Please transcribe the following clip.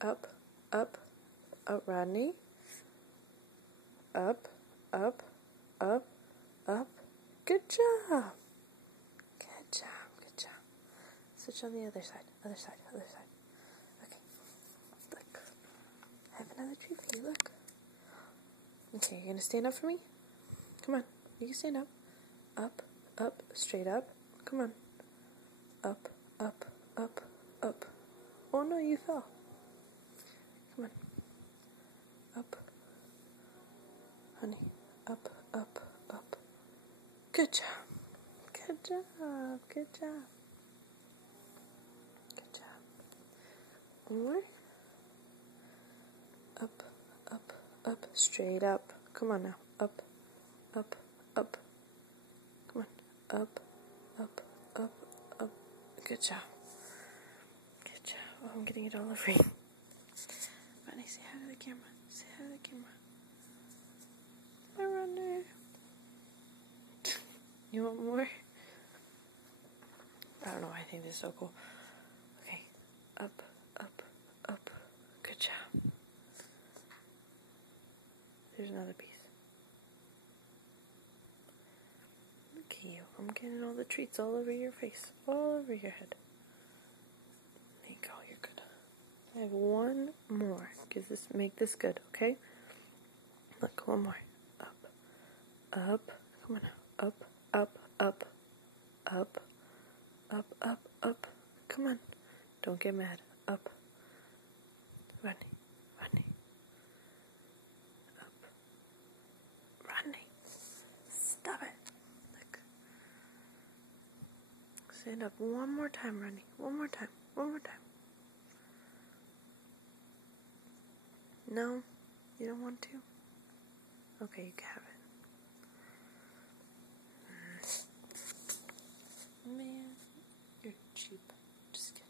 up, up, up, Rodney. Up, up, up, up. Good job. Good job, good job. Switch on the other side, other side, other side. Okay, look. I have another treat for you, look. Okay, you're gonna stand up for me? Come on, you can stand up. Up, up, straight up. Come on. Up, up, up, up. Oh no, you fell. Come on. Up. Honey. Up, up, up. Good job. Good job. Good job. Good job. One more. Up, up, up, straight up. Come on now. Up, up, up. Come on. Up, up, up, up. Good job. Good job. Oh, I'm getting it all over you. Bunny, say hi to the camera. Say hi to the camera. Hi, Runner. You want more? I don't know why I think this is so cool. Okay. Up, up, up. Good job. There's another piece. Look at you. I'm getting all the treats all over your face. All over your head. There you go. You're good. I have one more. Make this good, okay? Look, one more. Up. Up. Come on now. Up. Up. Up. Up. Up. Up. Up. Come on. Don't get mad. Up. Rodney. Rodney. Up. Rodney. Stop it. Look. Stand up one more time, Rodney. One more time. One more time. No? You don't want to? Okay, you can have it. Man, you're cheap. Just kidding.